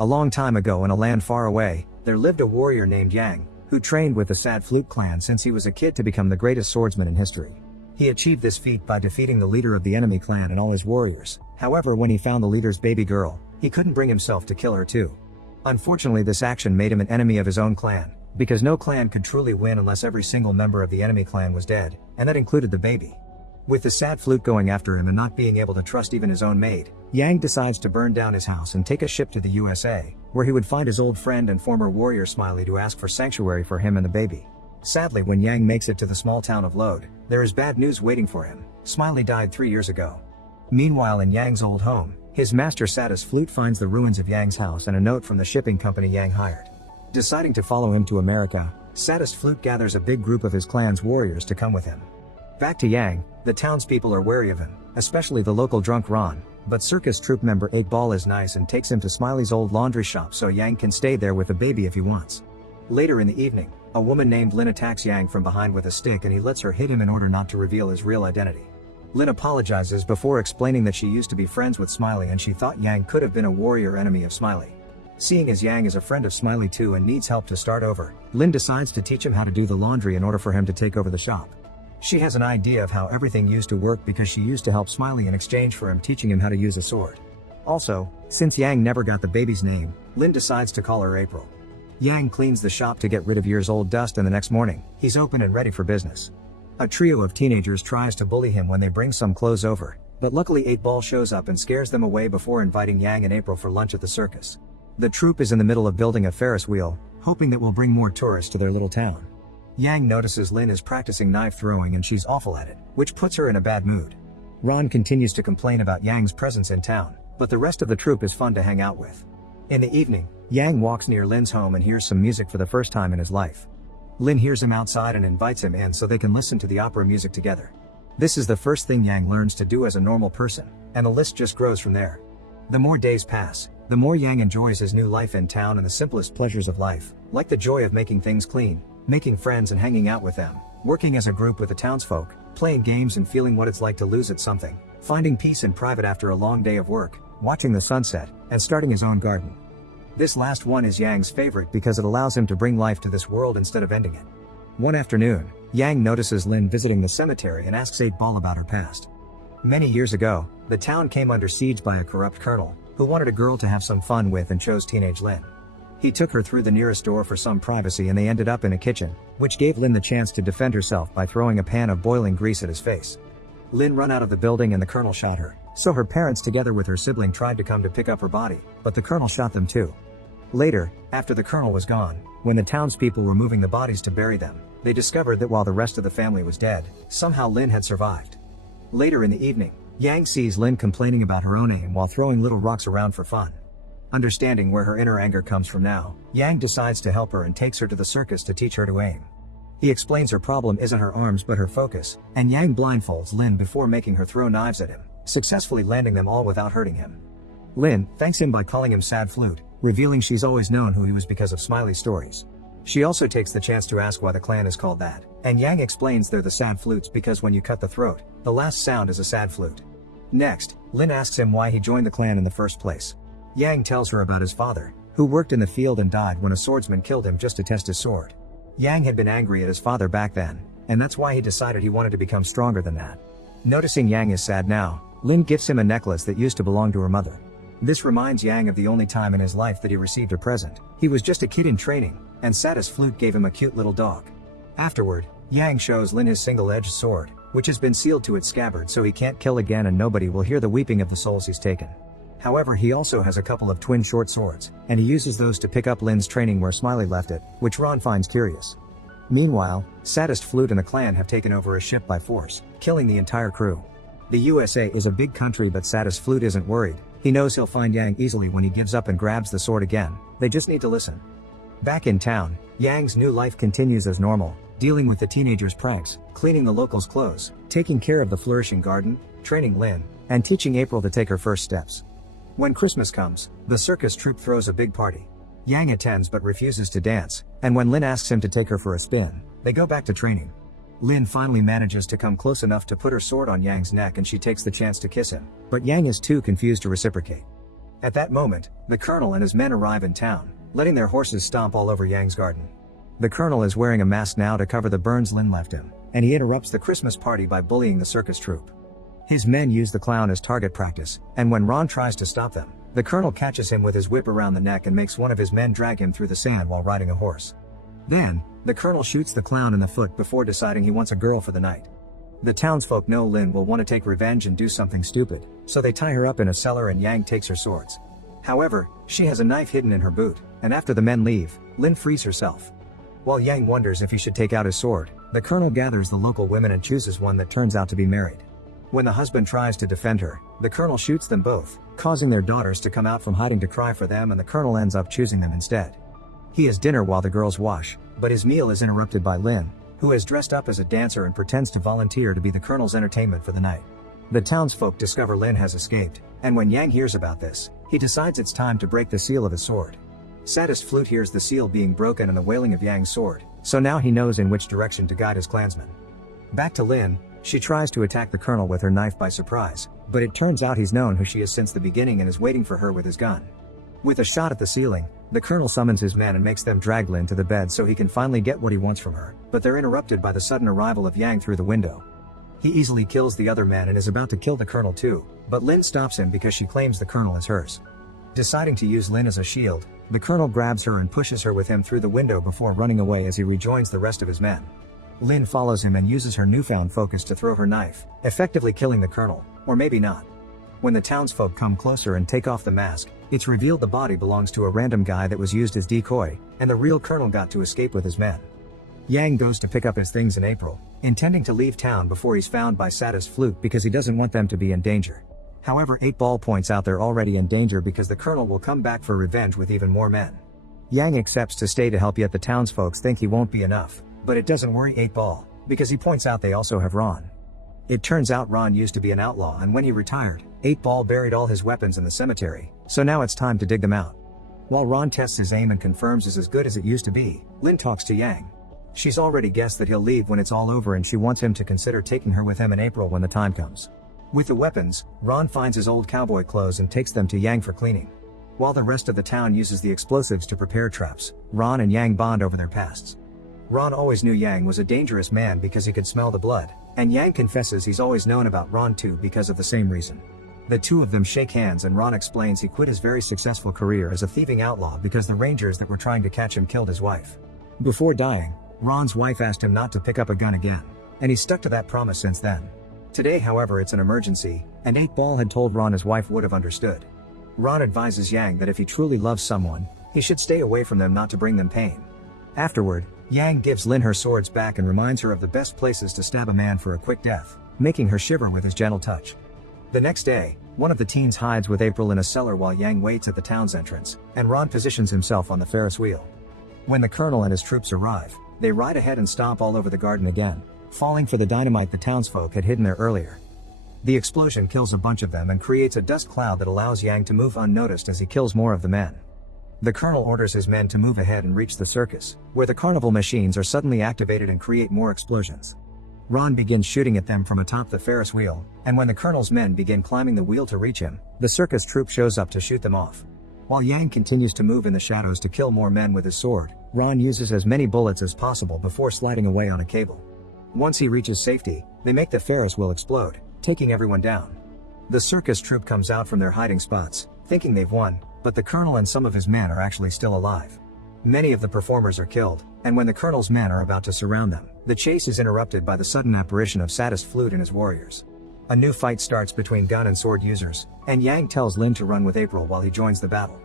A long time ago in a land far away, there lived a warrior named Yang, who trained with the Sad Flute clan since he was a kid to become the greatest swordsman in history. He achieved this feat by defeating the leader of the enemy clan and all his warriors. However, when he found the leader's baby girl, he couldn't bring himself to kill her too. Unfortunately, this action made him an enemy of his own clan, because no clan could truly win unless every single member of the enemy clan was dead, and that included the baby. With the Sad Flute going after him and not being able to trust even his own maid, Yang decides to burn down his house and take a ship to the USA, where he would find his old friend and former warrior Smiley to ask for sanctuary for him and the baby. Sadly, when Yang makes it to the small town of Lode, there is bad news waiting for him. Smiley died 3 years ago. Meanwhile, in Yang's old home, his master Saddest Flute finds the ruins of Yang's house and a note from the shipping company Yang hired. Deciding to follow him to America, Saddest Flute gathers a big group of his clan's warriors to come with him. Back to Yang, the townspeople are wary of him, especially the local drunk Ron, but circus troupe member 8 Ball is nice and takes him to Smiley's old laundry shop so Yang can stay there with the baby if he wants. Later in the evening, a woman named Lin attacks Yang from behind with a stick and he lets her hit him in order not to reveal his real identity. Lin apologizes before explaining that she used to be friends with Smiley and she thought Yang could have been a warrior enemy of Smiley. Seeing as Yang is a friend of Smiley too and needs help to start over, Lin decides to teach him how to do the laundry in order for him to take over the shop. She has an idea of how everything used to work because she used to help Smiley in exchange for him teaching him how to use a sword. Also, since Yang never got the baby's name, Lin decides to call her April. Yang cleans the shop to get rid of years-old dust and the next morning, he's open and ready for business. A trio of teenagers tries to bully him when they bring some clothes over, but luckily 8 Ball shows up and scares them away before inviting Yang and April for lunch at the circus. The troupe is in the middle of building a Ferris wheel, hoping that will bring more tourists to their little town. Yang notices Lin is practicing knife throwing and she's awful at it, which puts her in a bad mood. Ron continues to complain about Yang's presence in town, but the rest of the troupe is fun to hang out with. In the evening, Yang walks near Lin's home and hears some music for the first time in his life. Lin hears him outside and invites him in so they can listen to the opera music together. This is the first thing Yang learns to do as a normal person, and the list just grows from there. The more days pass, the more Yang enjoys his new life in town and the simplest pleasures of life, like the joy of making things clean, making friends and hanging out with them, working as a group with the townsfolk, playing games and feeling what it's like to lose at something, finding peace in private after a long day of work, watching the sunset, and starting his own garden. This last one is Yang's favorite because it allows him to bring life to this world instead of ending it. One afternoon, Yang notices Lin visiting the cemetery and asks 8 Ball about her past. Many years ago, the town came under siege by a corrupt colonel, who wanted a girl to have some fun with and chose teenage Lin. He took her through the nearest door for some privacy and they ended up in a kitchen, which gave Lin the chance to defend herself by throwing a pan of boiling grease at his face. Lin ran out of the building and the colonel shot her, so her parents together with her sibling tried to come to pick up her body, but the colonel shot them too. Later, after the colonel was gone, when the townspeople were moving the bodies to bury them, they discovered that while the rest of the family was dead, somehow Lin had survived. Later in the evening, Yang sees Lin complaining about her own aim while throwing little rocks around for fun. Understanding where her inner anger comes from now, Yang decides to help her and takes her to the circus to teach her to aim. He explains her problem isn't her arms but her focus, and Yang blindfolds Lin before making her throw knives at him, successfully landing them all without hurting him. Lin thanks him by calling him Sad Flute, revealing she's always known who he was because of Smiley's stories. She also takes the chance to ask why the clan is called that, and Yang explains they're the Sad Flutes because when you cut the throat, the last sound is a sad flute. Next, Lin asks him why he joined the clan in the first place. Yang tells her about his father, who worked in the field and died when a swordsman killed him just to test his sword. Yang had been angry at his father back then, and that's why he decided he wanted to become stronger than that. Noticing Yang is sad now, Lin gifts him a necklace that used to belong to her mother. This reminds Yang of the only time in his life that he received a present. He was just a kid in training, and Saddest Flute gave him a cute little dog. Afterward, Yang shows Lin his single-edged sword, which has been sealed to its scabbard so he can't kill again and nobody will hear the weeping of the souls he's taken. However, he also has a couple of twin short swords, and he uses those to pick up Lin's training where Smiley left it, which Ron finds curious. Meanwhile, Saddest Flute and the clan have taken over a ship by force, killing the entire crew. The USA is a big country but Saddest Flute isn't worried. He knows he'll find Yang easily when he gives up and grabs the sword again, they just need to listen. Back in town, Yang's new life continues as normal, dealing with the teenagers' pranks, cleaning the locals' clothes, taking care of the flourishing garden, training Lin, and teaching April to take her first steps. When Christmas comes, the circus troupe throws a big party. Yang attends but refuses to dance, and when Lin asks him to take her for a spin, they go back to training. Lin finally manages to come close enough to put her sword on Yang's neck and she takes the chance to kiss him, but Yang is too confused to reciprocate. At that moment, the colonel and his men arrive in town, letting their horses stomp all over Yang's garden. The colonel is wearing a mask now to cover the burns Lin left him, and he interrupts the Christmas party by bullying the circus troupe. His men use the clown as target practice, and when Ron tries to stop them, the colonel catches him with his whip around the neck and makes one of his men drag him through the sand while riding a horse. Then, the colonel shoots the clown in the foot before deciding he wants a girl for the night. The townsfolk know Lin will want to take revenge and do something stupid, so they tie her up in a cellar and Yang takes her swords. However, she has a knife hidden in her boot, and after the men leave, Lin frees herself. While Yang wonders if he should take out his sword, the colonel gathers the local women and chooses one that turns out to be married. When the husband tries to defend her, the colonel shoots them both, causing their daughters to come out from hiding to cry for them, and the colonel ends up choosing them instead. He has dinner while the girls wash, but his meal is interrupted by Lin, who is dressed up as a dancer and pretends to volunteer to be the colonel's entertainment for the night. The townsfolk discover Lin has escaped, and when Yang hears about this, he decides it's time to break the seal of his sword. Saddest Flute hears the seal being broken and the wailing of Yang's sword, so now he knows in which direction to guide his clansmen. Back to Lin, she tries to attack the colonel with her knife by surprise, but it turns out he's known who she is since the beginning and is waiting for her with his gun. With a shot at the ceiling, the colonel summons his men and makes them drag Lin to the bed so he can finally get what he wants from her, but they're interrupted by the sudden arrival of Yang through the window. He easily kills the other men and is about to kill the colonel too, but Lin stops him because she claims the colonel is hers. Deciding to use Lin as a shield, the colonel grabs her and pushes her with him through the window before running away as he rejoins the rest of his men. Lin follows him and uses her newfound focus to throw her knife, effectively killing the colonel, or maybe not. When the townsfolk come closer and take off the mask, it's revealed the body belongs to a random guy that was used as decoy, and the real colonel got to escape with his men. Yang goes to pick up his things in April, intending to leave town before he's found by Saddest Flute because he doesn't want them to be in danger. However, 8-Ball points out they're already in danger because the colonel will come back for revenge with even more men. Yang accepts to stay to help, yet the townsfolk think he won't be enough, but it doesn't worry 8-Ball, because he points out they also have Ron. It turns out Ron used to be an outlaw, and when he retired, 8-Ball buried all his weapons in the cemetery, so now it's time to dig them out. While Ron tests his aim and confirms it's as good as it used to be, Lin talks to Yang. She's already guessed that he'll leave when it's all over, and she wants him to consider taking her with him in April when the time comes. With the weapons, Ron finds his old cowboy clothes and takes them to Yang for cleaning. While the rest of the town uses the explosives to prepare traps, Ron and Yang bond over their pasts. Ron always knew Yang was a dangerous man because he could smell the blood, and Yang confesses he's always known about Ron too because of the same reason. The two of them shake hands and Ron explains he quit his very successful career as a thieving outlaw because the rangers that were trying to catch him killed his wife. Before dying, Ron's wife asked him not to pick up a gun again, and he stuck to that promise since then. Today, however, it's an emergency, and 8-Ball had told Ron his wife would have understood. Ron advises Yang that if he truly loves someone, he should stay away from them, not to bring them pain. Afterward, Yang gives Lin her swords back and reminds her of the best places to stab a man for a quick death, making her shiver with his gentle touch. The next day, one of the teens hides with April in a cellar while Yang waits at the town's entrance, and Ron positions himself on the Ferris wheel. When the colonel and his troops arrive, they ride ahead and stomp all over the garden again, falling for the dynamite the townsfolk had hidden there earlier. The explosion kills a bunch of them and creates a dust cloud that allows Yang to move unnoticed as he kills more of the men. The colonel orders his men to move ahead and reach the circus, where the carnival machines are suddenly activated and create more explosions. Ron begins shooting at them from atop the Ferris wheel, and when the colonel's men begin climbing the wheel to reach him, the circus troupe shows up to shoot them off. While Yang continues to move in the shadows to kill more men with his sword, Ron uses as many bullets as possible before sliding away on a cable. Once he reaches safety, they make the Ferris wheel explode, taking everyone down. The circus troupe comes out from their hiding spots, thinking they've won, but the colonel and some of his men are actually still alive. Many of the performers are killed, and when the colonel's men are about to surround them, the chase is interrupted by the sudden apparition of Saddest Flute and his warriors. A new fight starts between gun and sword users, and Yang tells Lin to run with April while he joins the battle.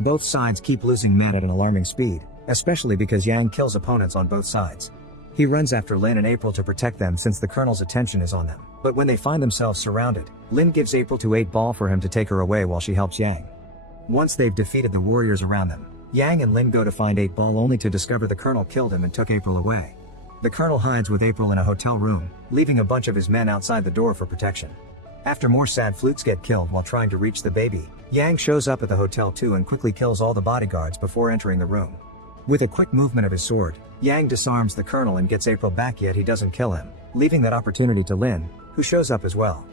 Both sides keep losing men at an alarming speed, especially because Yang kills opponents on both sides. He runs after Lin and April to protect them since the colonel's attention is on them, but when they find themselves surrounded, Lin gives April to 8-Ball for him to take her away while she helps Yang. Once they've defeated the warriors around them, Yang and Lin go to find 8-Ball only to discover the colonel killed him and took April away. The colonel hides with April in a hotel room, leaving a bunch of his men outside the door for protection. After more sad flutes get killed while trying to reach the baby, Yang shows up at the hotel too and quickly kills all the bodyguards before entering the room. With a quick movement of his sword, Yang disarms the colonel and gets April back, yet he doesn't kill him, leaving that opportunity to Lin, who shows up as well.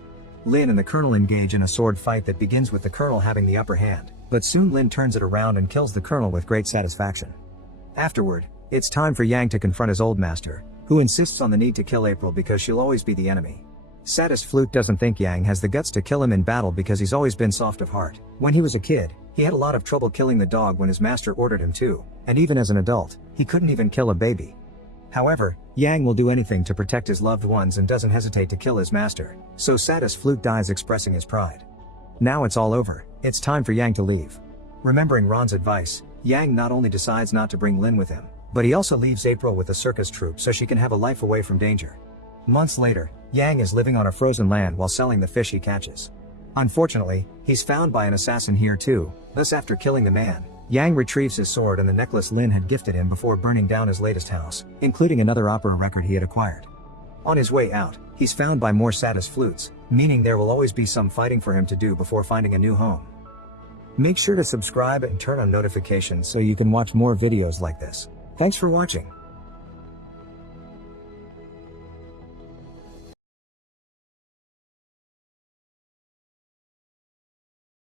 Lin and the Colonel engage in a sword fight that begins with the Colonel having the upper hand, but soon Lin turns it around and kills the Colonel with great satisfaction. Afterward, it's time for Yang to confront his old master, who insists on the need to kill April because she'll always be the enemy. Saddest Flute doesn't think Yang has the guts to kill him in battle because he's always been soft of heart. When he was a kid, he had a lot of trouble killing the dog when his master ordered him to, and even as an adult, he couldn't even kill a baby. However, Yang will do anything to protect his loved ones and doesn't hesitate to kill his master, so Saddest Flute dies expressing his pride. Now it's all over, it's time for Yang to leave. Remembering Ron's advice, Yang not only decides not to bring Lin with him, but he also leaves April with the circus troupe so she can have a life away from danger. Months later, Yang is living on a frozen land while selling the fish he catches. Unfortunately, he's found by an assassin here too, thus after killing the man, Yang retrieves his sword and the necklace Lin had gifted him before burning down his latest house, including another opera record he had acquired. On his way out, he's found by more Saddest Flutes, meaning there will always be some fighting for him to do before finding a new home. Make sure to subscribe and turn on notifications so you can watch more videos like this. Thanks for watching.